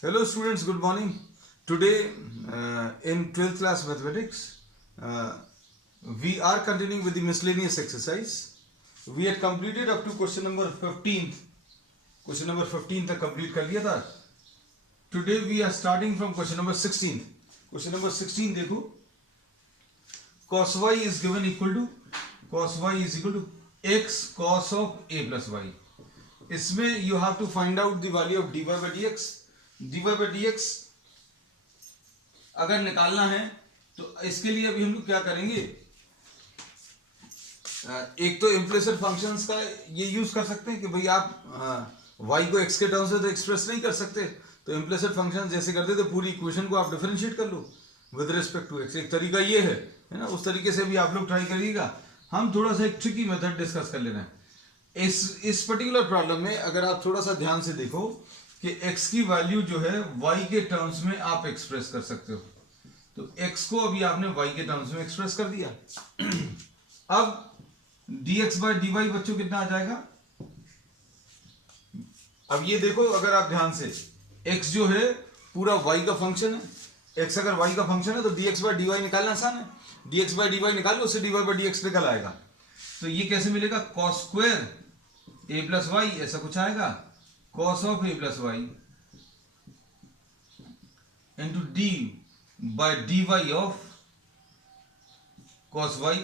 Hello students, good morning. Today in 12th class mathematics, we are continuing with the miscellaneous exercise. We had completed up to question number 15. Question number 15 तक complete कर लिया था. Today we are starting from question number 16. Question number 16 देखो. Cos y is given equal to x cos of a plus y. इसमें you have to find out the value of dy by dx. dy by dx अगर निकालना है तो इसके लिए अभी हम लोग क्या करेंगे, एक तो इम्प्लिसिट फंक्शंस का ये यूज कर सकते हैं कि भाई आप y को x के टर्म्स में तो एक्सप्रेस नहीं कर सकते, तो इम्प्लिसिट फंक्शन जैसे करते थे पूरी इक्वेशन को आप डिफरेंशिएट कर लो विद रिस्पेक्ट टू x. एक तरीका ये है ना, उस तरीके से भी आप लोग ट्राई करिएगा. हम थोड़ा सा एक ट्रिकी मेथड डिस्कस कर लेना है. इस पर्टिकुलर प्रॉब्लम में अगर आप थोड़ा सा ध्यान से देखो कि x की वैल्यू जो है y के टर्म्स में आप एक्सप्रेस कर सकते हो, तो x को अभी आपने y के टर्म्स में एक्सप्रेस कर दिया. अब dx by dy बच्चों कितना आ जाएगा. अब ये देखो, अगर आप ध्यान से, x जो है पूरा y का फंक्शन है. x अगर y का फंक्शन है तो dx by dy निकालना आसान है. dx by dy निकालो, उससे dy by dx निकल आएगा. तो ये कैसे मिलेगा, cos square a plus y, ऐसा कुछ आएगा, cos of a plus Y into d by d y of cos y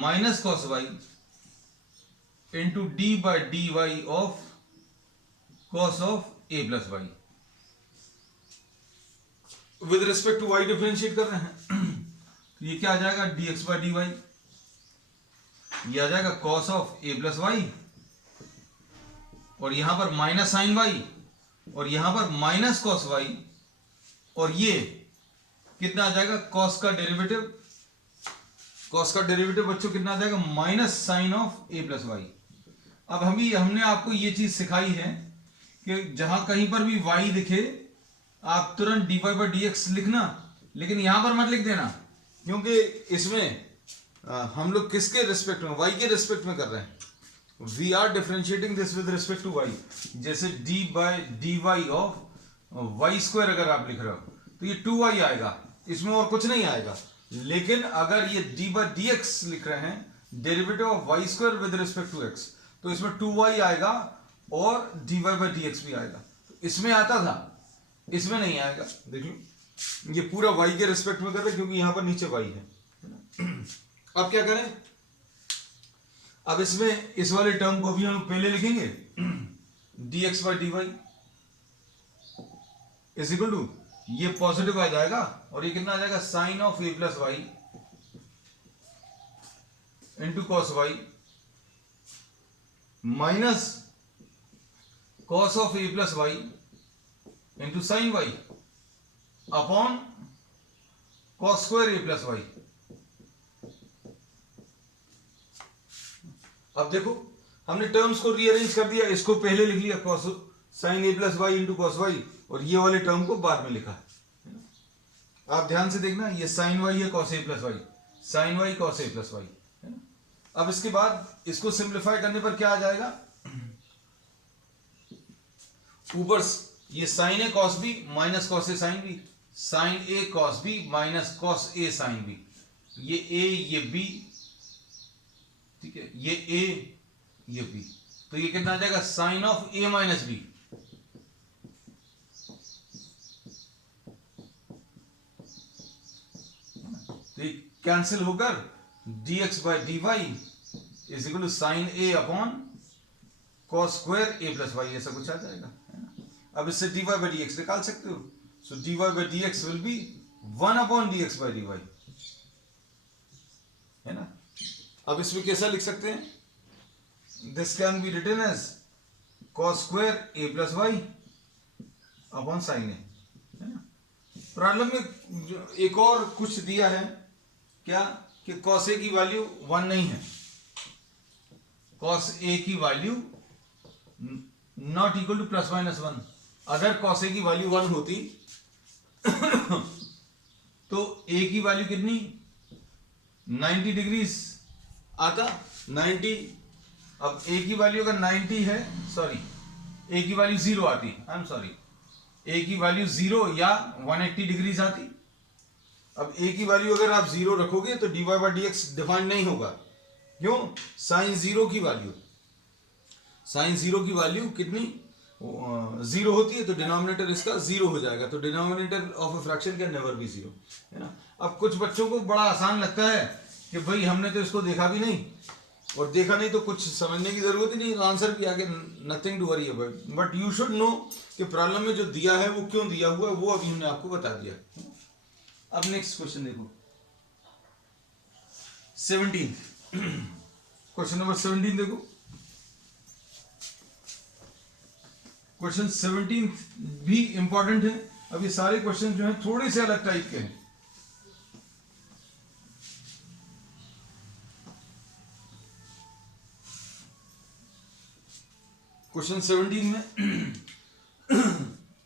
minus cos y into d by d y of cos of a plus y. With respect to y differentiate कर रहे हैं. तो ये क्या आ जाएगा, dx bye dy, ये आ जाएगा cos of a plus y, और यहां पर माइनस साइन वाई, और यहां पर माइनस कॉस वाई, और ये कितना आ जाएगा, कॉस का डेरिवेटिव बच्चों कितना आ जाएगा, minus sine of A plus Y. अब हमने आपको ये चीज सिखाई है कि जहां कहीं पर भी y दिखे आप तुरंत dy by dx लिखना, लेकिन यहां पर मत लिख देना, क्योंकि इसमें हम लोग किसके रिस्पेक्ट में, y के रिस्पेक्ट में कर रहे हैं. We are differentiating this with respect to y. जैसे d by d y of Y square अगर आप लिख रहे हो तो ये 2y आएगा, इसमें और कुछ नहीं आएगा. लेकिन अगर ये d बाय dx लिख रहे हैं, derivative of y square with respect to x, तो इसमें 2y आएगा और dy बाय dx भी आएगा. तो इसमें आता था, इसमें नहीं आएगा. देख लो, ये पूरा y के रिस्पेक्ट में कर रहे हैं क्योंकि यहां पर नीचे y है. अब क्या करें, अब इसमें इस वाले टर्म को भी हम पहले लिखेंगे, dx by d y is equal to, ये पॉजिटिव आ जाएगा और ये कितना आ जाएगा, sine of A plus Y into cos y minus cos of A plus Y into sine y upon cos square A plus Y. अब देखो, हमने टर्म्स को रीअरेंज कर दिया, इसको पहले लिख लिया cos sine A plus Y into cos Y, और ये वाले टर्म को बाद में लिखा. आप ध्यान से देखना, ये साइन वाई है cos A plus Y, sine Y cos A plus Y. अब इसके बाद इसको सिंप्लीफाई करने पर क्या आ जाएगा, ऊपर ये sign A cos B minus cos A sine B, sign A cos B minus cos A sine B, ये ए ये बी, ठीक है, ये a ये b, तो ये कितना आ जाएगा, sine of a minus b. तो ये कैंसिल होकर dx by d y is equal to sine a upon cos square a plus y, ऐसा कुछ आ जाएगा. अब इससे dy बाई dx निकाल सकते हो. So dy by dx will be 1 upon dx by dy, है ना. अब इसमें कैसा लिख सकते हैं, this can be written as cos square A plus Y upon sine A, है ना. प्रॉब्लम में एक और कुछ दिया है क्या, कि कॉस ए की वैल्यू 1 नहीं है, कॉस ए की value not equal two plus minus 1. अगर कॉस ए की वैल्यू 1 होती तो ए की वैल्यू कितनी, 90 डिग्रीज आता, 90. अब ए की वैल्यू अगर 90 है, सॉरी ए की वैल्यू 0 आती, आई एम सॉरी, ए की वैल्यू 0 या 180 डिग्रीज आती। अब ए की वैल्यू अगर आप 0 रखोगे तो dy by D x define नहीं होगा। क्यों? साइन 0 की वैल्यू, साइन 0 की वैल्यू कितनी 0 होती है, तो डिनोमिनेटर इसका 0 हो जाएगा। तो denominator of a fraction can never be 0, है ना। अब कुछ बच्चों को बड़ा आसान लगता है कि भाई हमने तो इसको देखा भी नहीं, और देखा नहीं तो कुछ समझने की जरूरत ही नहीं, आंसर भी आगे, nothing to worry about. But you should know कि प्रॉब्लम में जो दिया है वो क्यों दिया हुआ है, वो अभी हमने आपको बता दिया। अब नेक्स्ट क्वेश्चन देखो, 17, क्वेश्चन नंबर 17 देखो। क्वेश्चन 17 भी इंपॉर्टेंट है। अब ये सारे क्वेश्चन जो हैं थोड़े से अलग टाइप के हैं। क्वेश्चन 17 में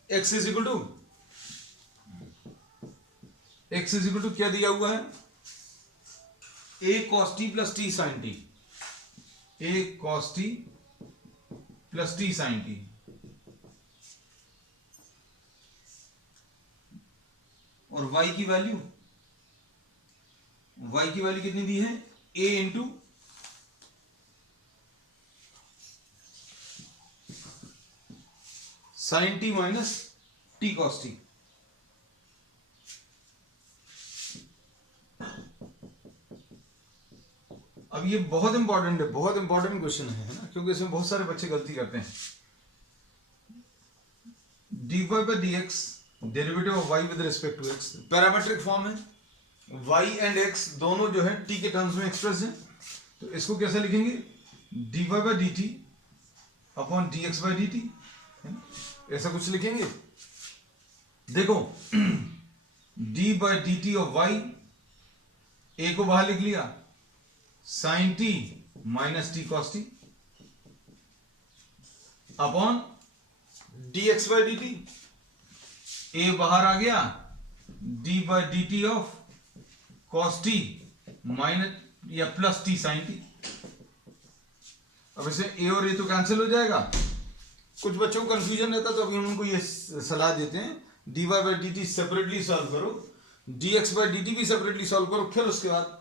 x इज इक्वल टू क्या दिया हुआ है, a cos t plus t sine t, a cos t plus t sine t. और y की वैल्यू कितनी दी है, a into sine t minus t cos t. अब ये बहुत इंपॉर्टेंट है, बहुत इंपॉर्टेंट क्वेश्चन है ना, क्योंकि इसमें बहुत सारे बच्चे गलती करते हैं। dy by D x derivative of y with respect to x parametric form है, y एंड x दोनों जो है t के टर्म्स में एक्सप्रेस है। तो इसको कैसे लिखेंगे, dy by d t upon d x by d t, ऐसा कुछ लिखेंगे। देखो d by d t of y, a को बाहर लिख लिया, sine t minus t cos t upon d x by d t, a बाहर आ गया, d by d t of cos t minus या प्लस टी साइन टी। अब इसे a और a तो कैंसिल हो जाएगा। कुछ बच्चों को कंफ्यूजन रहता है, तो अभी हम उनको ये सलाह देते हैं, dy by d T separately solve करो, dx बाई डी टी भी सेपरेटली सॉल्व करो, फिर उसके बाद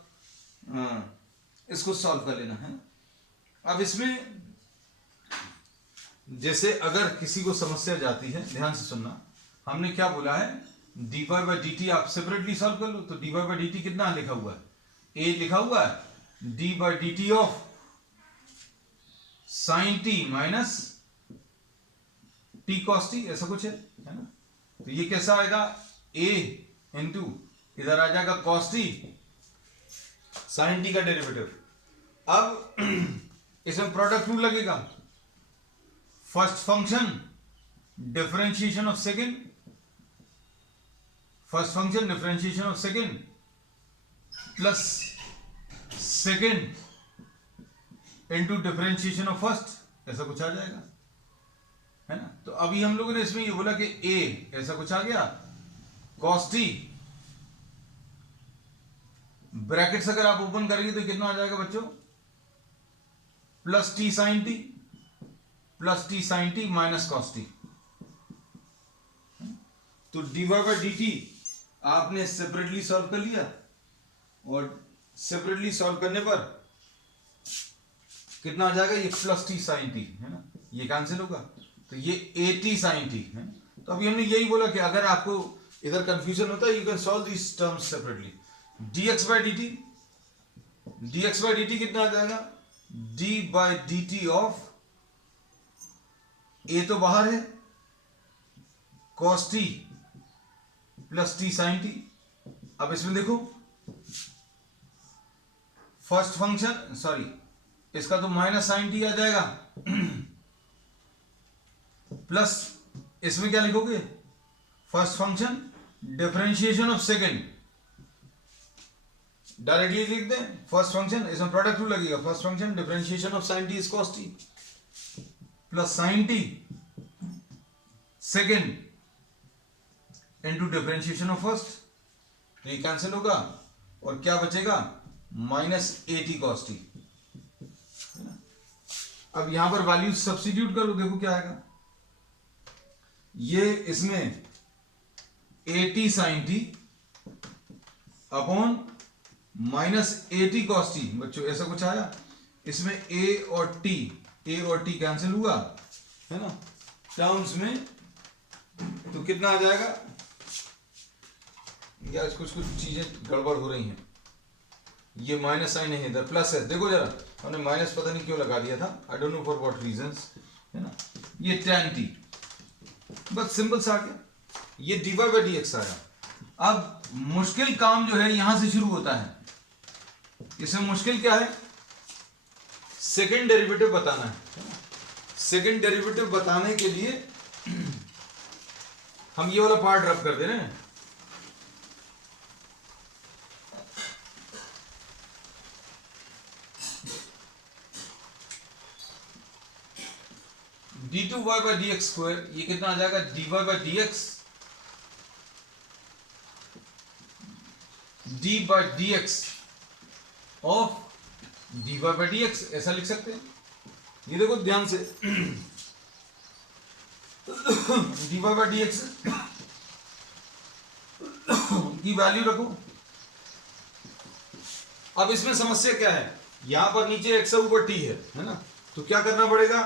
इसको सॉल्व कर लेना है। अब इसमें जैसे अगर किसी को समस्या जाती है, ध्यान से सुनना, हमने क्या बोला है, dy बाई डी टी आप सेपरेटली सॉल्व कर लो। तो dy बाई डी टी कितना लिखा हुआ है, a लिखा हुआ है, d by d t of sine t minus t cos T, ऐसा कुछ है ना। तो ये कैसा आएगा, a इंटू इधर आ जाएगा कॉस टी, साइन टी का डेरिवेटिव। अब इसमें प्रोडक्ट रूल लगेगा, first function differentiation of second, first function differentiation of second plus second into differentiation of first, ऐसा कुछ आ जाएगा, है ना। तो अभी हम लोगों ने इसमें ये बोला कि a ऐसा कुछ आ गया, cos t ब्रैकेट्स अगर आप ओपन करेंगे तो कितना आ जाएगा बच्चों, plus t sine t minus cos t. तो dy बाई डी टी आपने सेपरेटली सॉल्व कर लिया, और सेपरेटली सॉल्व करने पर कितना आ जाएगा, ये प्लस टी साइन टी, है ना, ये कैंसिल होगा, तो ये ए टी साइन टी है। तो अभी हमने यही बोला कि अगर आपको इधर कंफ्यूजन होता है, you can solve this terms separately. dx by d t कितना आ जाएगा, d by d t of a तो बाहर है, cos t plus t sine t. अब इसमें देखो फर्स्ट फंक्शन, सॉरी इसका तो माइनस साइन टी आ जाएगा, प्लस इसमें क्या लिखोगे, first function differentiation of second, directly लिख दें फर्स्ट फंक्शन, इसमें प्रोडक्ट रूल लगेगा, first function differentiation of sine T is cos T plus sign T second into differentiation of first, तो ये कैंसिल होगा, और क्या बचेगा, minus A T cos t. अब यहां पर वैल्यू सब्स्टिट्यूट करो, देखो क्या आएगा, ये इसमें AT sin t upon minus AT cos t, बच्चों ऐसा कुछ आया। इसमें A और T कैंसिल हुआ है ना टर्म्स में, तो कितना आ जाएगा? या कुछ चीजें गड़बड़ हो रही हैं। ये माइनस साइन है, इधर प्लस है, देखो जरा, हमने माइनस पता नहीं क्यों लगा दिया था, I don't know for what reasons, है ना। ये tan t, बस सिंपल सा आ गया, ये dy by dx आया। अब मुश्किल काम जो है यहां से शुरू होता है। इसमें मुश्किल क्या है? सेकेंड डेरिवेटिव बताना है। सेकेंड डेरिवेटिव बताने के लिए हम ये वाला पार्ट रब कर दे रहे हैं। d2y by dx स्क्वायर, ये कितना आ जाएगा? dy by dx, d by dx of dy by dx, ऐसा लिख सकते हैं। ये देखो ध्यान से, dy by dx की वैल्यू रखो। अब इसमें समस्या क्या है? यहां पर नीचे x है, ऊपर t है ना, तो क्या करना पड़ेगा?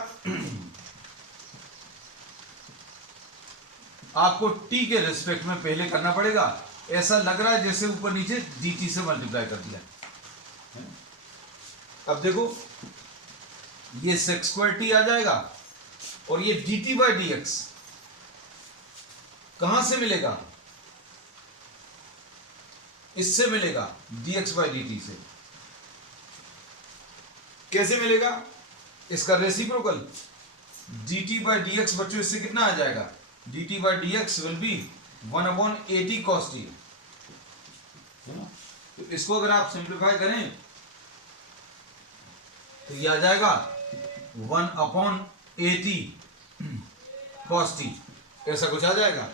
आपको t के रिस्पेक्ट में पहले करना पड़ेगा। ऐसा लग रहा है जैसे ऊपर नीचे dt से मल्टीप्लाई कर दिया। अब देखो, ये sec स्क्वायर t आ जाएगा और ये dt by dx कहां से मिलेगा? इससे मिलेगा, dx by dt से। कैसे मिलेगा? इसका रेसिप्रोकल dt by dx, बच्चों इससे कितना आ जाएगा? dt by dx will be 1 upon AT cos t, है ना। तो इसको अगर आप सिंप्लीफाई करें तो ये आ जाएगा 1 upon AT cos t, ऐसा कुछ आ जाएगा।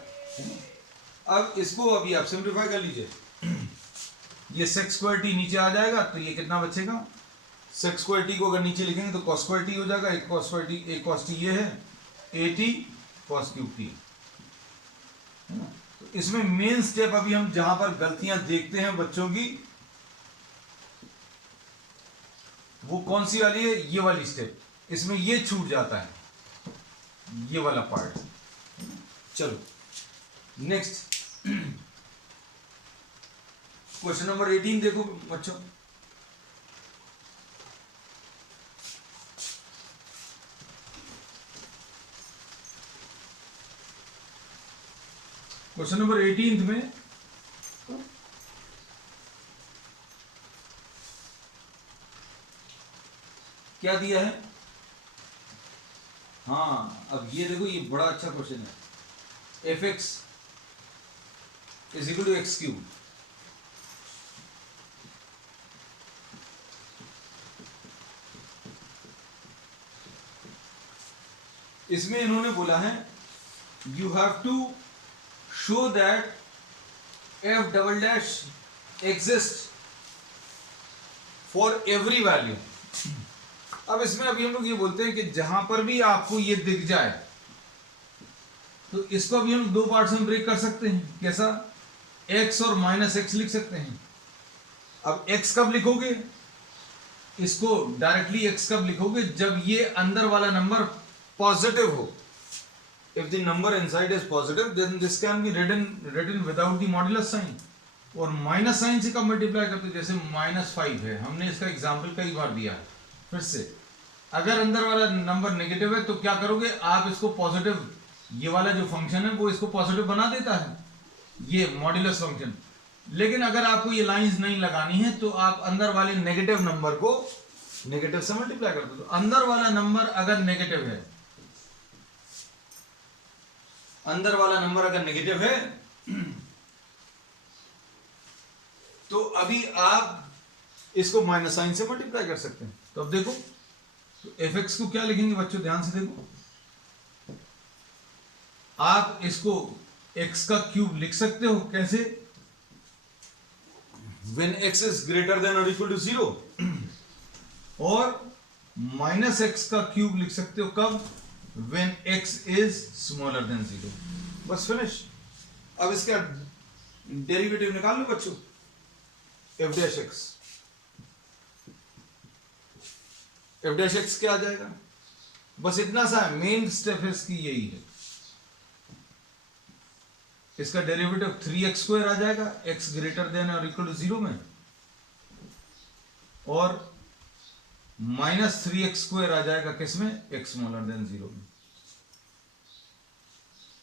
अब इसको अभी आप सिंप्लीफाई कर लीजिए, ये sec स्क्वायर t नीचे आ जाएगा, तो ये कितना बचेगा? sec स्क्वायर t को अगर नीचे लिखेंगे तो cos स्क्वायर t हो जाएगा। एक cos स्क्वायर t, एक cos t ये है, AT cos क्यूब t, है ना। तो इसमें मेन स्टेप अभी हम जहां पर गलतियां देखते हैं बच्चों की, वो कौन सी वाली है? ये वाली स्टेप। इसमें ये छूट जाता है, ये वाला पार्ट। चलो नेक्स्ट, क्वेश्चन नंबर 18 देखो बच्चों। क्वेश्चन नंबर 18 में क्या दिया है? हाँ, अब ये देखो, ये बड़ा अच्छा क्वेश्चन है। fx is equal to x cube. इसमें इन्होंने बोला है you have to show that f double dash exist for every value. अब इसमें अभी हम लोग ये बोलते हैं कि जहां पर भी आपको ये दिख जाए तो इसको अभी हम दो पार्ट्स में ब्रेक कर सकते हैं। कैसा? x और माइनस एक्स लिख सकते हैं। अब x कब लिखोगे? इसको डायरेक्टली x कब लिखोगे? जब ये अंदर वाला नंबर पॉजिटिव हो। If the number inside is positive then this can be written without the modulus sign. और माइनस साइन से कब मल्टीप्लाई करते हैं? जैसे -5 है, हमने इसका एग्जाम्पल कई बार दिया है। फिर से, अगर अंदर वाला नंबर नेगेटिव है तो क्या करोगे आप? इसको पॉजिटिव, ये वाला जो फंक्शन है वो इसको पॉजिटिव बना देता है, ये मॉड्यूलस फंक्शन। लेकिन अगर आपको ये लाइंस नहीं लगानी है तो आप अंदर वाले नेगेटिव नंबर को नेगेटिव से मल्टीप्लाई कर दो। तो अंदर वाला नंबर अगर नेगेटिव है, अंदर वाला नंबर अगर नेगेटिव है तो अभी आप इसको माइनस साइन से मल्टीप्लाई कर सकते हैं। तो अब देखो, तो fx को क्या लिखेंगे बच्चों? ध्यान से देखो, आप इसको x का क्यूब लिख सकते हो। कैसे? when x is greater than or equal to 0, और माइनस एक्स का क्यूब लिख सकते हो कब? When x is smaller than 0। बस फिनिश। अब इसका डेरिवेटिव निकाल लो बच्चों, F dash x. F dash x क्या आ जाएगा? बस इतना सा है, मेन स्टेप इसकी यही है। इसका डेरिवेटिव 3x² आ जाएगा x ग्रेटर देन और इक्वल टू 0 में, और -3x² आ जाएगा किसमें? x स्मॉलर देन 0 में।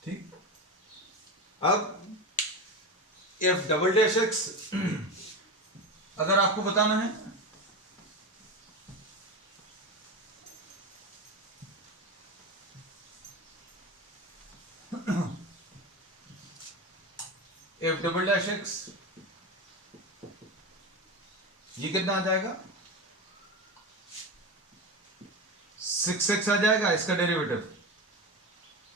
ठीक। अब एफ डबल डैश एक्स अगर आपको बताना है, एफ डबल डैश एक्स ये कितना आ जाएगा? 6x आ जाएगा इसका डेरिवेटिव,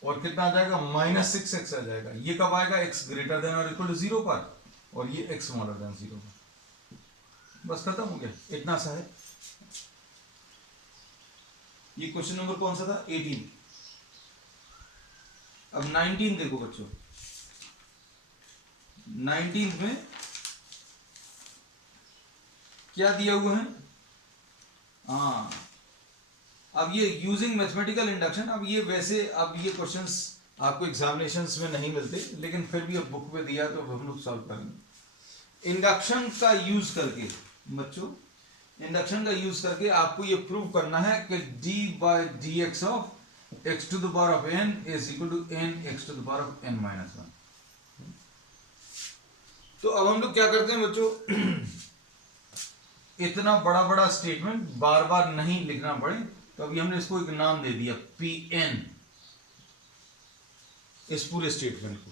और कितना आ जाएगा? -6x आ जाएगा। ये कब आएगा? x ग्रेटर देन और इक्वल टू 0 पर, और ये x स्मॉलर देन 0 पर। बस खत्म हो गया, इतना सा है। ये क्वेश्चन नंबर कौन सा था? 18। अब 19 देखो बच्चों। 19 में क्या दिया हुआ है? हाँ, अब ये यूजिंग मैथमेटिकल इंडक्शन। अब ये वैसे, अब ये क्वेश्चंस आपको एग्जामिनेशंस में नहीं मिलते, लेकिन फिर भी अब बुक में दिया तो हम लोग सॉल्व करेंगे। इंडक्शन का यूज करके बच्चों, इंडक्शन का यूज करके आपको ये प्रूव करना है कि d/dx of x to the power of n is equal to n x to the power of n minus 1। तो अब हम लोग क्या करते हैं बच्चों, इतना बड़ा बड़ा स्टेटमेंट बार बार नहीं लिखना पड़े, तो अभी हमने इसको एक नाम दे दिया Pn, इस पूरे स्टेटमेंट को।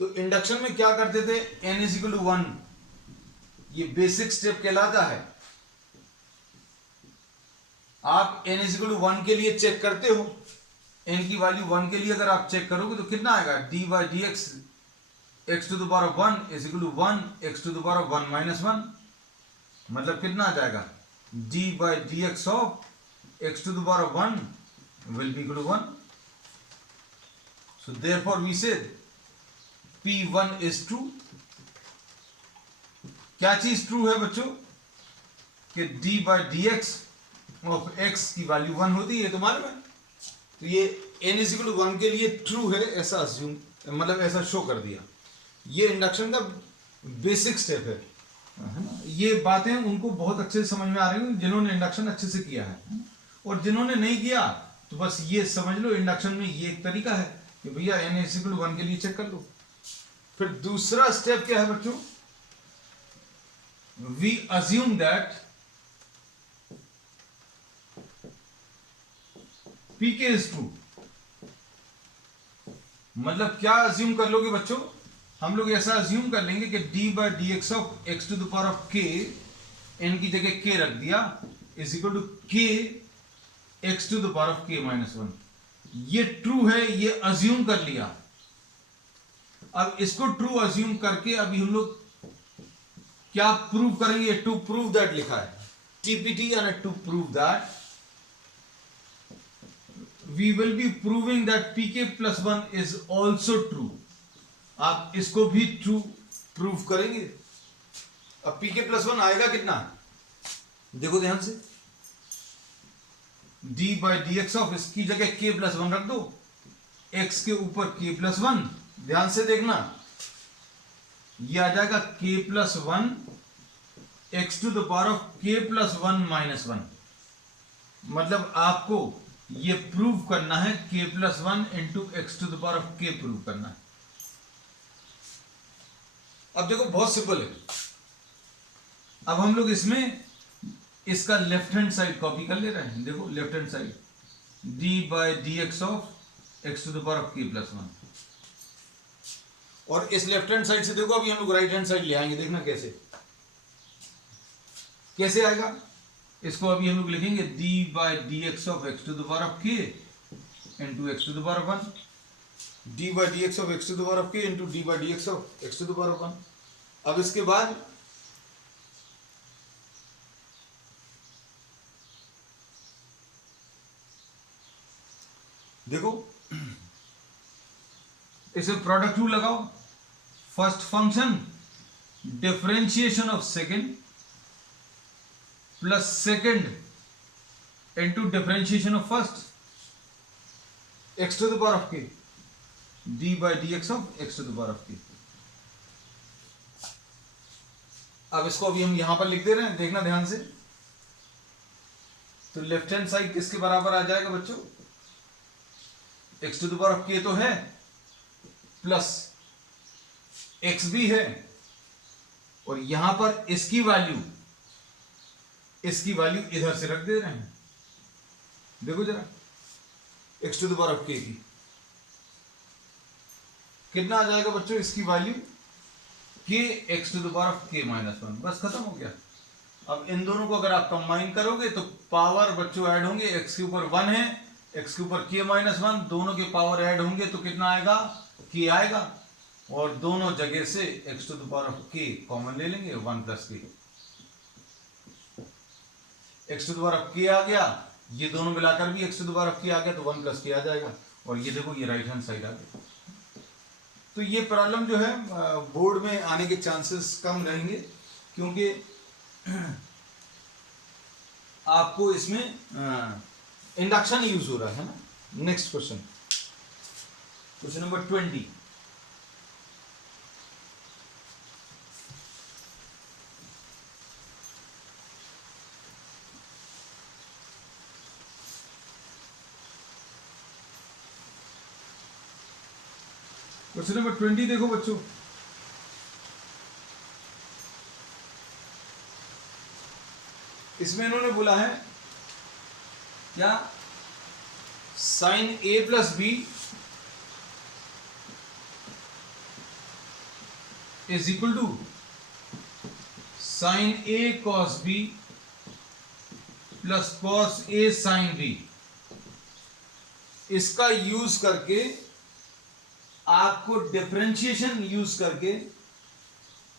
तो इंडक्शन में क्या करते थे? n इज इक्वल टू 1, ये बेसिक स्टेप कहलाता है। आप n इज इक्वल टू 1 के लिए चेक करते हो, n की वैल्यू 1 के लिए अगर आप चेक करोगे तो कितना आएगा? d/dx x to the power of 1 is equal to 1 x to the power of 1 minus 1। मतलब कितना आ जाएगा? d/dx of x to the power of 1 will be equal to 1। So therefore we said P1 is true। क्या चीज true है बच्चों? कि d/dx of x की वैल्यू 1 होती है, तो मालूम है। तो ये n is equal to 1 के लिए ट्रू है, ऐसा अज्यूम, मतलब ऐसा शो कर दिया। ये इंडक्शन का बेसिक स्टेप है ना। ये बातें उनको बहुत अच्छे से समझ में आ रही हैं जिन्होंने इंडक्शन अच्छे से किया है, और जिन्होंने नहीं किया तो बस ये समझ लो इंडक्शन में ये एक तरीका है कि भैया n इज इक्वल टू 1 के लिए चेक कर लो। फिर दूसरा स्टेप क्या है बच्चों? We assume that pk is true. मतलब क्या अज्यूम कर लोगे बच्चों? हम लोग ऐसा अज्यूम कर लेंगे कि d/dx of x to the power of k, n की जगह k रख दिया, is equal to k x to the power of k minus 1। ये ट्रू है, ये अज्यूम कर लिया। अब इसको ट्रू अज्यूम करके अभी हम लोग क्या प्रूव करेंगे? टू प्रूव दैट लिखा है टीपीटी, यानी to prove that we will be proving that pk plus 1 is also true. आप इसको भी ट्रू प्रूव करेंगे। अब pk प्लस 1 आएगा कितना? देखो ध्यान से, d/dx ऑफ इसकी जगह k प्लस 1 रख दो, x के ऊपर k प्लस 1। ध्यान से देखना, ये आ जाएगा k plus 1 x to the power of k plus 1 minus 1। मतलब आपको ये प्रूव करना है k plus 1 into x to the power of k prove करना है। अब देखो बहुत सिंपल है। अब हम लोग इसमें इसका लेफ्ट हैंड साइड कॉपी कर ले रहे हैं। देखो left hand side d/dx of x to the power of k plus 1, और इस लेफ्ट हैंड साइड से देखो अभी हम लोग राइट हैंड साइड ले आएंगे। देखना कैसे कैसे आएगा। इसको अभी हम लोग लिखेंगे d/dx of x to the power of k into x to the power of 1, d/dx of x to the power of k into d/dx of x to the power of 1। अब इसके बाद देखो इसे प्रोडक्ट रूल लगाओ। First function differentiation of second plus second into differentiation of first, X to the power of K, D by D X of X to the power of के। अब इसको अभी हम यहां पर लिख दे रहे हैं, देखना ध्यान से। तो लेफ्ट हैंड साइड किसके बराबर आ जाएगा बच्चों? X to the power of k तो है, प्लस एक्स भी है, और यहां पर इसकी वैल्यू इधर से रख दे रहे हैं। देखो जरा, x to the power of k की कितना आ जाएगा बच्चों? इसकी value k x to the power of k minus one. बस खत्म हो गया। अब इन दोनों को अगर आप कंबाइन करोगे तो पावर बच्चों ऐड होंगे। एक्स के ऊपर वन है, एक्स के ऊपर के माइनस वन, दोनों के पावर ऐड होंगे तो कितना आएगा? के आएगा। और दोनों जगह से x to the power of k common ले लेंगे, one plus k. X to the power of k आ गया, ये दोनों मिलाकर भी x to the power of k आ गया, तो वन प्लस के आ जाएगा। और ये देखो, ये राइट हैंड साइड आ गया। तो ये प्रॉब्लम जो है बोर्ड में आने के चांसेस कम रहेंगे, क्योंकि आपको इसमें इंडक्शन यूज हो रहा है ना। Next question, question number 20। Question number 20 देखो बच्चों। इसमें इन्होंने बोला है क्या? Sine A plus B is equal to sine A cos B plus cos A sine B. इसका यूज करके आपको डिफरेंशिएशन यूज करके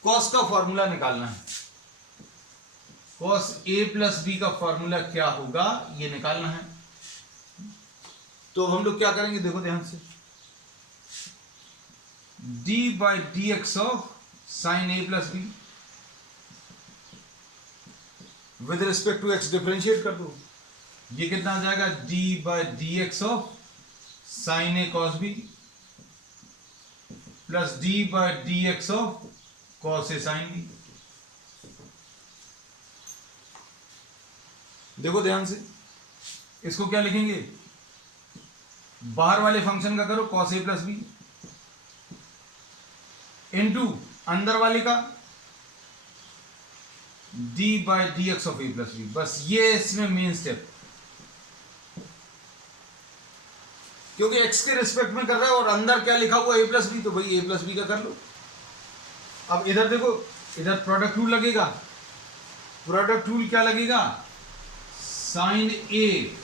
कॉस का फॉर्मूला निकालना है। कॉस ए प्लस बी का फॉर्मूला क्या होगा, ये निकालना है। तो हम लोग क्या करेंगे, देखो ध्यान से। D by D X of sine A plus B with respect to X differentiate कर दो। ये कितना आ जाएगा? D by D X of sine A cos B plus D by D X of cos A sine B. देखो ध्यान से, इसको क्या लिखेंगे? बाहर वाले फंक्शन का करो cos A plus B, into अंदर वाले का D by D X of A plus B. बस ये इसमें मेन स्टेप, क्योंकि एक्स के रिस्पेक्ट में कर रहा है और अंदर क्या लिखा हुआ ए प्लस बी, तो भाई ए प्लस बी का कर लो। अब इधर देखो, इधर प्रोडक्ट रूल लगेगा। प्रोडक्ट रूल क्या लगेगा? Sine A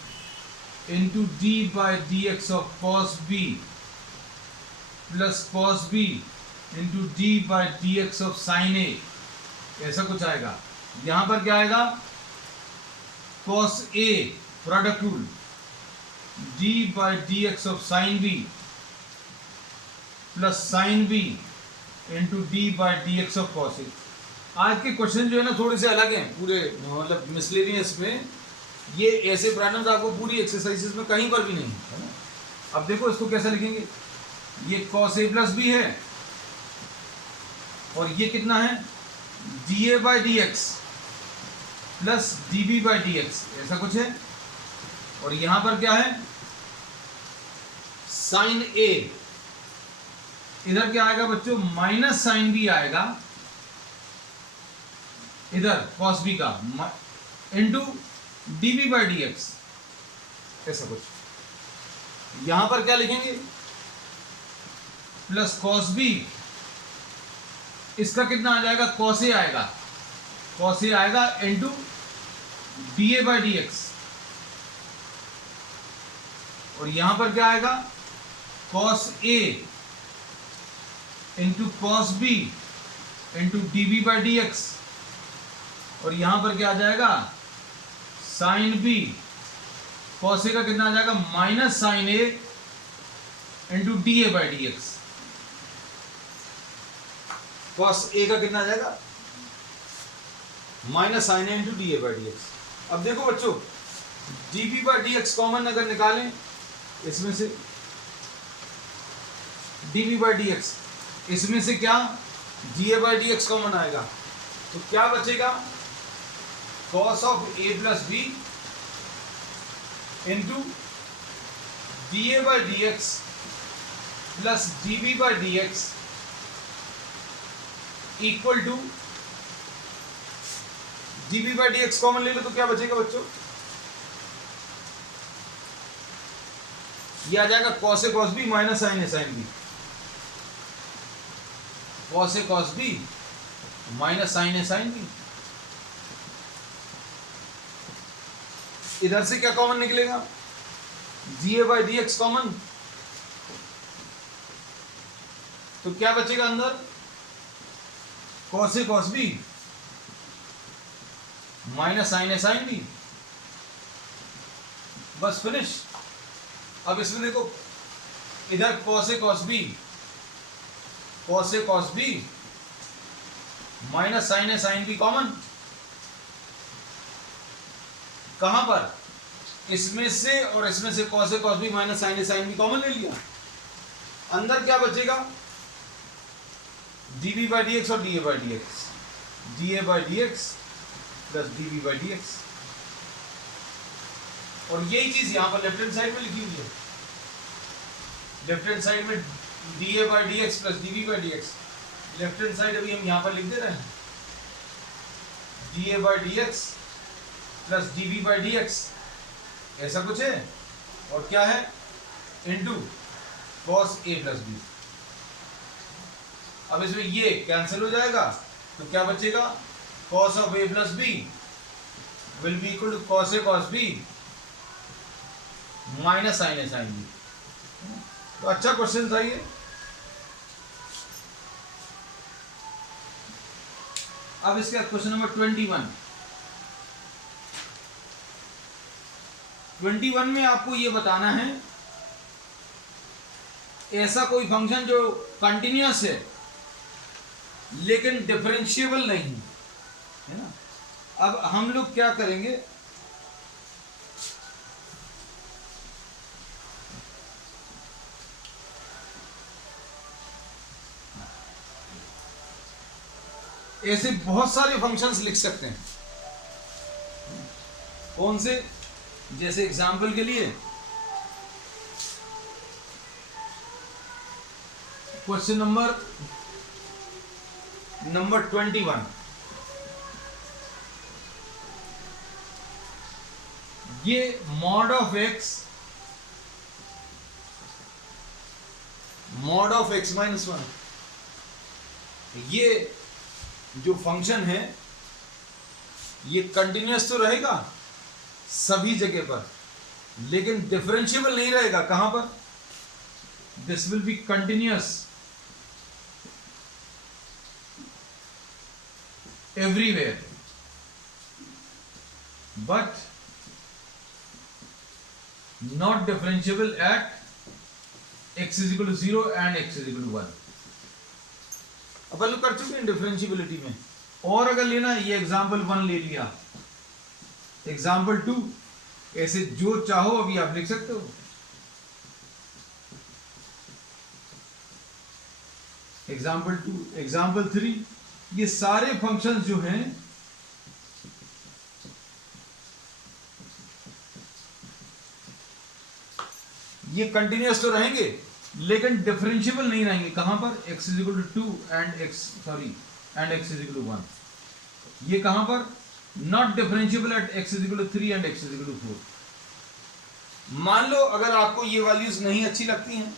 into D by D X of cos B plus cos B into D by D X of sine A, ऐसा कुछ आएगा। यहां पर क्या आएगा? Cos A product rule D by D X of sine B plus sine B into D by D X of cos A. आज के question जो है ना थोड़े से अलग हैं पूरे, मतलब मिसलेनियस में। ये ऐसे प्रॉब्लम्स आपको पूरी एक्सरसाइजेस में कहीं पर भी नहीं है ना। अब देखो इसको कैसे लिखेंगे? ये कॉस ए प्लस बी है, और ये कितना है? D A by D X plus D B by D X, ऐसा कुछ है। और यहां पर क्या है? साइन ए, इधर क्या आएगा बच्चों? माइनस साइन बी आएगा इधर कॉस बी का, into D B by D X, ऐसा कुछ। यहां पर क्या लिखेंगे? प्लस कॉस बी, इसका कितना आ जाएगा? कॉस ए आएगा, कॉस ए आएगा into D A by D X. और यहां पर क्या आएगा? Cos A into cos B into D B by D X. और यहां पर क्या आ जाएगा? साइन बी, कॉस ए का कितना आ जाएगा? Minus sine A into D A by D X. Cos A का कितना आ जाएगा, minus sine A into D A by D X. अब देखो बच्चों, D B by D X common अगर निकालें इसमें से, D B by D X, इसमें से क्या D A by D X common आएगा, तो क्या बचेगा, cos of A plus B into D A by D X plus D B by D X equal to, D B by D X common ले लो तो क्या बचेगा बच्चों, ये आ जाएगा cos A cos B minus sine A sine B, cos A cos B minus sine A sine B. इधर से क्या कॉमन निकलेगा, D A by D X common, तो क्या बचेगा अंदर, cos A cos B minus sine A sine B, बस finish. अब इसमें देखो, इधर cos A cos B, cos A cos B minus sine A sine B common, कहां पर, इसमें से और इसमें से cos A cos B minus sine A sine B common ले लिया, अंदर क्या बचेगा, D B by D X और D A by D X, D A by D X plus D B by D X, और यही चीज यहां पर लेफ्ट हैंड साइड में लिखी हुई है, लेफ्ट हैंड साइड में D A by D X plus D B by D X, left hand side अभी हम यहां पर लिख दे रहे हैं, D A by D X plus D B by D X, ऐसा कुछ है, और क्या है, into cos A plus B. अब इसमें ये कैंसिल हो जाएगा तो क्या बचेगा, cos of A plus B will be equal to cos A cos B minus sine A sine B. तो अच्छा क्वेश्चन था ये। अब इसका क्वेश्चन नंबर 21। 21 में आपको ये बताना है, ऐसा कोई फंक्शन जो कंटिन्यूअस है लेकिन डिफरेंशिएबल नहीं है ना। अब हम लोग क्या करेंगे, ऐसे बहुत सारे फंक्शंस लिख सकते हैं। कौन से, जैसे एग्जाम्पल के लिए क्वेश्चन नंबर 21, ये मॉड ऑफ एक्स माइनस 1, ये जो फंक्शन है ये कंटिन्यूअस तो रहेगा सभी जगह पर, लेकिन डिफरेंशिएबल नहीं रहेगा। कहां पर, this will be continuous everywhere, but not differentiable at x is equal to 0 and x is equal to 1। अपन लोग कर चुके हैं डिफरेंशिएबिलिटी में। और अगर लेना है, ये एग्जाम्पल 1 ले लिया, एग्जाम्पल 2, ऐसे जो चाहो अभी आप लिख सकते हो। एग्जाम्पल 2, एग्जाम्पल 3, ये सारे फंक्शंस जो हैं ये कंटिन्यूअस तो रहेंगे लेकिन डिफरेंशिएबल नहीं रहेंगे। कहां पर, x is equal to 2 and x is equal to 1। ये कहां पर, not differentiable at x is equal to 3 and x is equal to 4। मान लो अगर आपको ये वैल्यूज नहीं अच्छी लगती हैं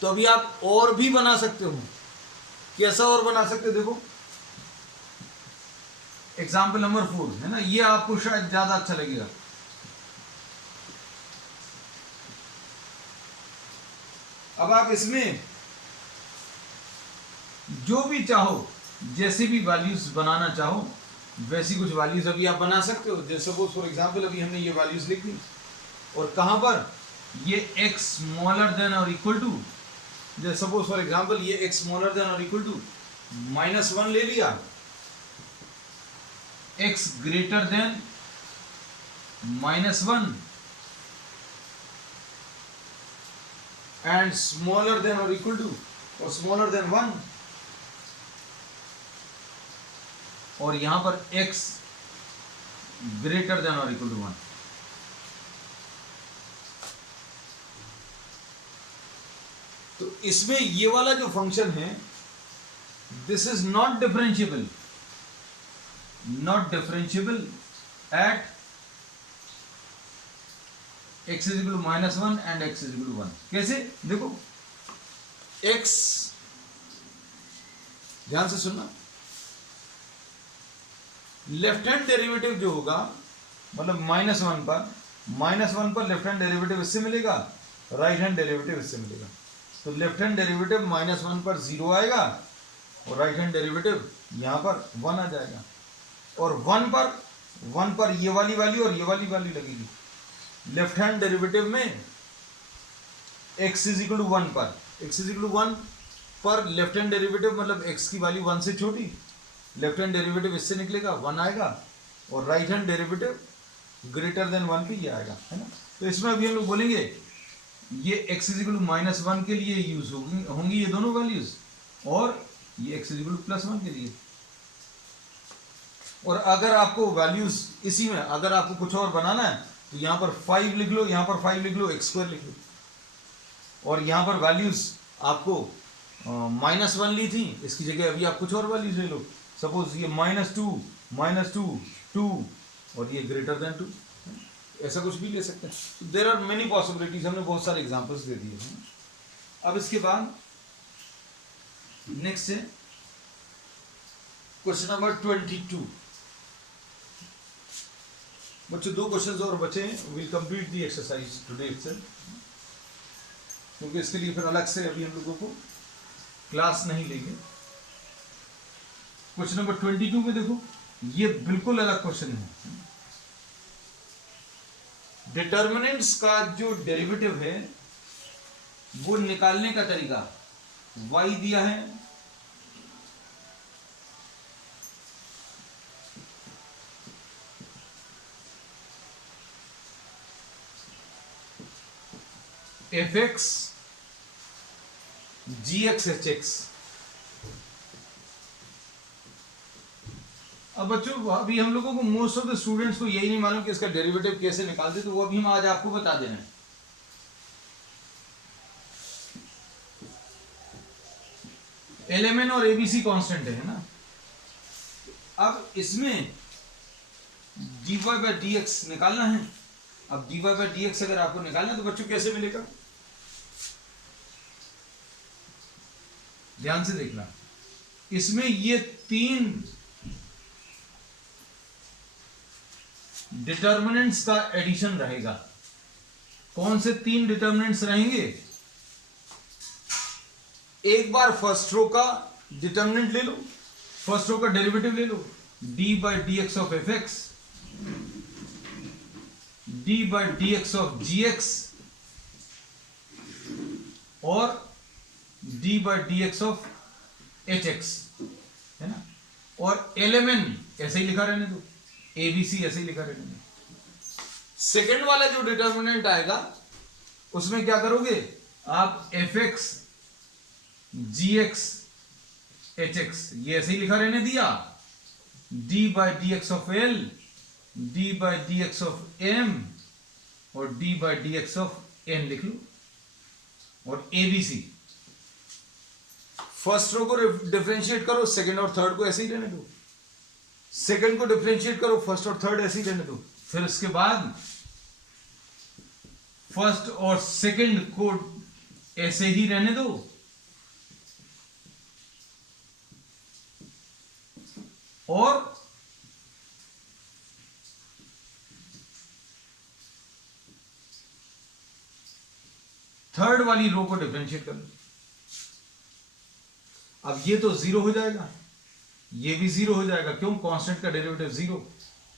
तो अभी आप और भी बना सकते हो। कैसा और बना सकते हो, देखो एग्जाम्पल नंबर 4 है ना, ये आपको शायद ज्यादा अच्छा लगेगा। अब आप इसमें जो भी चाहो, जैसे भी वैल्यूज बनाना चाहो वैसी कुछ वैल्यूज अभी आप बना सकते हो। जैसे सपोज फॉर एग्जांपल अभी हमने ये वैल्यूज लिख दी, और कहां पर, ये x स्मॉलर देन और इक्वल टू, जैसे सपोज फॉर एग्जांपल ये x स्मॉलर देन और इक्वल टू -1 ले लिया, x greater than -1 and smaller than और इक्वल टू और स्मॉलर देन 1, और यहां पर x ग्रेटर देन और इक्वल टू 1। तो इसमें ये वाला जो फंक्शन है, this is not differentiable at x is equal to -1 and x is equal to 1। कैसे? देखो x, ध्यान से सुनना, लेफ्ट हैंड डेरिवेटिव जो होगा, मतलब -1 पर लेफ्ट हैंड डेरिवेटिव इससे मिलेगा, राइट हैंड डेरिवेटिव इससे मिलेगा। तो लेफ्ट हैंड डेरिवेटिव -1 पर 0 आएगा और राइट हैंड डेरिवेटिव यहां पर 1 आ जाएगा, और 1 पर ये वाली वैल्यू और ये वाली वैल्यू लगेगी। लेफ्ट हैंड डेरिवेटिव में x इज इक्वल टू 1 पर लेफ्ट हैंड डेरिवेटिव मतलब x की वैल्यू 1 से छोटी, लेफ्ट हैंड डेरिवेटिव इससे निकलेगा 1 आएगा, और right hand derivative greater than 1 पे ये आएगा, है ना। तो इसमें अभी हम लोग बोलेंगे ये x इज इक्वल टू -1 के लिए यूज होंगी ये दोनों वैल्यूज, और ये x इज इक्वल टू +1 के लिए। और अगर आपको वैल्यूज इसी में, अगर आपको कुछ और बनाना है तो यहां पर 5 लिख लो, यहां पर 5 लिख लो, x² लिख लो, और यहां पर वैल्यूज आपको -1 ली थी, इसकी जगह अभी आप कुछ और वैल्यूज ले लो। सपोज ये -2, 2 और ये ग्रेटर देन 2, ऐसा कुछ भी ले सकते हैं। देयर आर मेनी पॉसिबिलिटीज, हमने बहुत सारे एग्जांपल्स दे दिए हैं। अब इसके बाद नेक्स्ट है क्वेश्चन नंबर 22। बच्चों 2 क्वेश्चंस और बचे हैं, will complete the exercise today itself, क्योंकि इसके लिए फिर अलग से अभी हम लोगों को क्लास नहीं लेंगे। क्वेश्चन नंबर 22 में देखो, ये बिल्कुल अलग क्वेश्चन है। डिटर्मिनेंट्स का जो डेरिवेटिव है वो निकालने का तरीका, y दिया है, fx gx hx। अब बच्चों अभी हम लोगों को मोस्ट ऑफ द स्टूडेंट्स को यही नहीं मालूम कि इसका डेरिवेटिव कैसे निकालते, तो वो अभी हम आज आपको बता दे रहे हैं। LMN और ABC कांस्टेंट है ना। अब इसमें dy by dx निकालना है। अब dy by dx अगर आपको निकालना है तो बच्चों कैसे मिलेगा, ध्यान से देखना। इसमें ये 3 डिटर्मिनेंट्स का एडिशन रहेगा। कौन से 3 डिटर्मिनेंट्स रहेंगे? एक बार फर्स्ट रो का डिटर्मिनेंट ले लो, फर्स्ट रो का डेरिवेटिव ले लो, d by dx of fx, d by dx of gx और d by dx of hx, है ना। और LMN ऐसे ही लिखा रहने दो, ABC ऐसे ही लिखा रहने दो। सेकेंड वाला जो डिटर्मिनेंट आएगा उसमें क्या करोगे आप, fx gx hx ये ऐसे ही लिखा रहने दिया, d by dx of l, d by dx of m और d by dx of n लिख लो। और ABC फर्स्ट रो को डिफरेंशिएट करो, सेकंड और थर्ड को ऐसे ही रहने दो, सेकंड को डिफरेंशिएट करो, फर्स्ट और थर्ड ऐसे ही रहने दो। फिर उसके बाद फर्स्ट और सेकंड को ऐसे ही रहने दो, और थर्ड वाली रो को डिफरेंशिएट कर लो। अब ये तो 0 हो जाएगा, ये भी 0 हो जाएगा, क्यों, कांस्टेंट का डेरिवेटिव 0।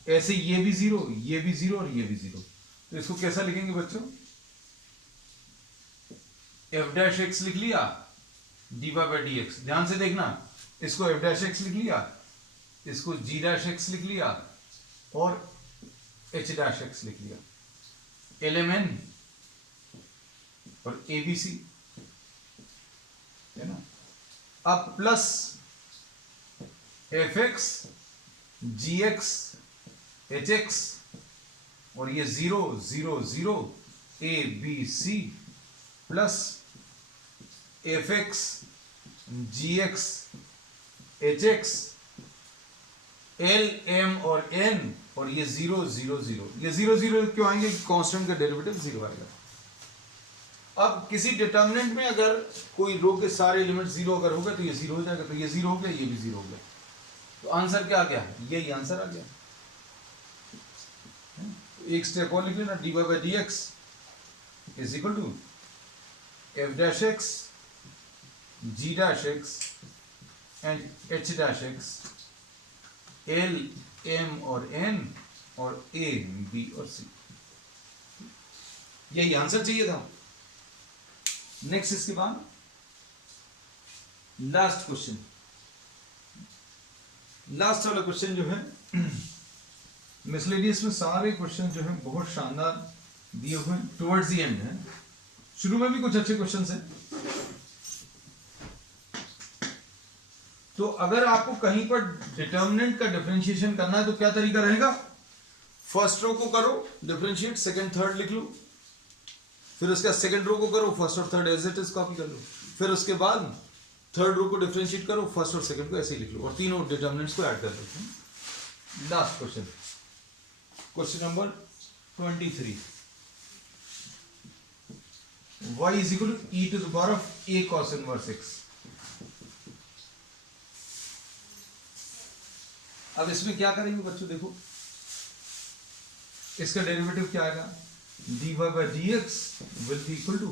ऐसे ये भी 0, ये भी 0 और ये भी 0। तो इसको कैसा लिखेंगे बच्चों, एफ डैश एक्स लिख लिया, D Y by D X. ध्यान से देखना, इसको एफ डैश एक्स लिख लिया, इसको जी डैश एक्स लिख लिया और एच डैश एक्स लिख लिया, एल एम एन और ए बी सी, है ना। अब plus F X G X H X और ये 0 0 0 A B C plus F X G X H X L M और एन और ये 0 0 0। ये 0 0 क्यों आएंगे? कांस्टेंट का डेरिवेटिव 0 आएगा। अब किसी डिटर्मिनेंट में अगर कोई रो के सारे एलिमेंट 0 अगर हो गए तो ये 0 हो जाएगा, तो ये 0 हो गया, ये भी 0 हो गया, तो आंसर क्या आ गया? यही आंसर आ गया। एक स्टेप और लिख लेना, D Y by D X is equal to F dash X G dash X and H dash X L M और एन और ए बी और सी। यही आंसर चाहिए था। नेक्स्ट, इसके बाद लास्ट क्वेश्चन, लास्ट वाला क्वेश्चन जो है मिसलेनियस में सारे क्वेश्चन जो है बहुत शानदार दिए हुए हैं, टुवर्ड्स द एंड है। शुरू में भी कुछ अच्छे क्वेश्चंस हैं। तो अगर आपको कहीं पर डिटर्मिनेंट का डिफरेंशिएशन करना है तो क्या तरीका रहेगा? फर्स्ट रो को करो डिफरेंशिएट, सेकंड थर्ड लिख लो, फिर उसके बाद सेकंड रो को करो, फर्स्ट और third as it is copy कर लो, फिर उसके बाद थर्ड रो को डिफरेंशिएट करो, फर्स्ट और सेकंड को ऐसे ही लिख लो और तीनों डिटर्मिनेंट्स को ऐड कर दो। Last question, question number 23, y is equal to e to the power of a cos inverse x। अब इसमें क्या करेंगे बच्चों? देखो, इसका डेरिवेटिव क्या आएगा? dy by dx will be equal to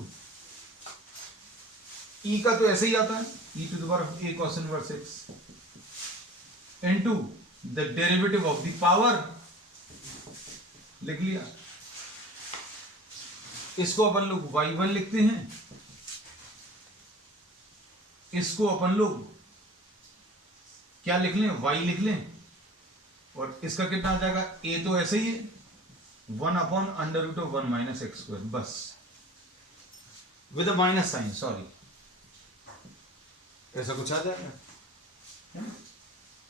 e का तो ऐसे ही आता है, e to the power of a cos inverse x into the derivative of the power, लिख लिया। इसको अपन लोग y1 लिखते हैं, इसको अपन लोग क्या लिख लें? y लिख लें, और इसका कितना आ जाएगा? a तो ऐसे ही है, 1 upon under root of 1 minus X square, बस with a minus sign, sorry, ऐसा कुछ आ जाएगा।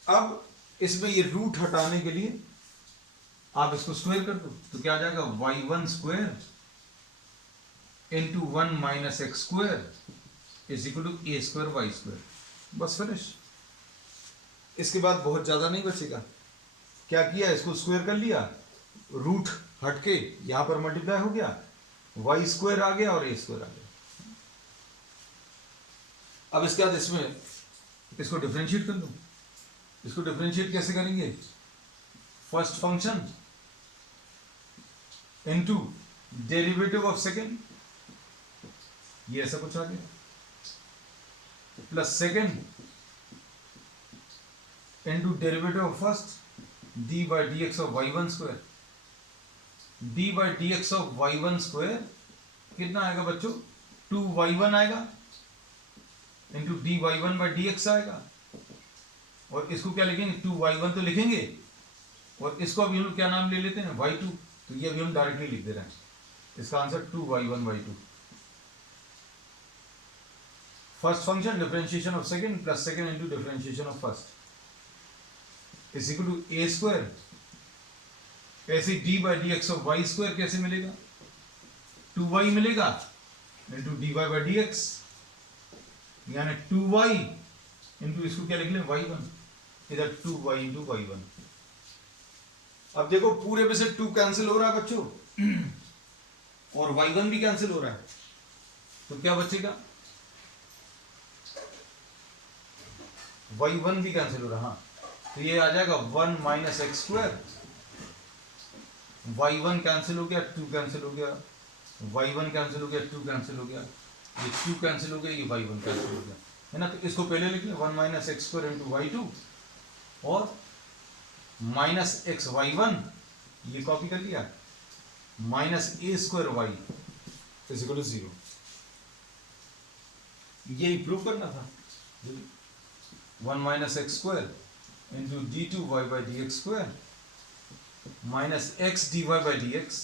अब इसमें ये रूट हटाने के लिए आप इसको स्क्वायर कर दो, तो क्या आ जाएगा? y1 square into 1 minus X square is equal to A square Y square, बस फिनिश। इसके बाद बहुत ज्यादा नहीं बचेगा। क्या किया? इसको स्क्वायर कर लिया, रूट हटके यहां पर मल्टीप्लाई हो गया, वाई स्क्वायर आ गया और ए स्क्वायर आ गया। अब इसके बाद इसमें इसको डिफरेंशिएट कर दो। इसको डिफरेंशिएट कैसे करेंगे? First function into derivative of second, ये ऐसा कुछ आ गया, plus second into derivative of first D by D X of Y one square. D by D X of Y one square कितना आएगा बच्चों? 2y1 आएगा into D Y one by D X आएगा, और इसको क्या लिखेंगे? 2y1 तो लिखेंगे, और इसको अभी हम लोग क्या नाम ले लेते हैं? y2, तो ये अभी हम डायरेक्टली लिख दे रहे हैं। इसका answer 2y1 y2। First function differentiation of second plus second into differentiation of first is equal to A square. ऐसे D by D X of Y square कैसे मिलेगा? 2y मिलेगा into D Y by D X, यानी 2y into इसको क्या लिख लें? y1, इधर 2y इंटू y1। अब देखो पूरे में से 2 कैंसिल हो रहा है बच्चों, और y1 भी कैंसिल हो रहा है, तो क्या बचेगा? y1 भी कैंसिल हो रहा है, हाँ, तो ये आ जाएगा 1 minus X square, y1 cancel हो गया, 2 कैंसिल हो गया, y1 कैंसिल हो गया, 2 कैंसिल हो गया, ये 2 कैंसिल हो गया, ये y1 कैंसिल हो गया, है ना। तो इसको पहले लिख लें 1 minus X square into y2 और माइनस एक्स y1, ये कॉपी कर लिया, minus A square Y is equal to 0। यही प्रूव करना था। 1 minus X square into D two Y by D X square minus X D Y by D X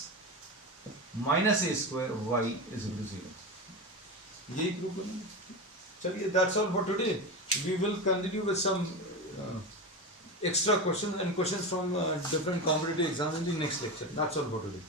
minus A square Y is equal to 0। यही prove करना। चलिए, that's all for today. We will continue with some extra questions and questions from different competitive exams in the next lecture. That's all for today.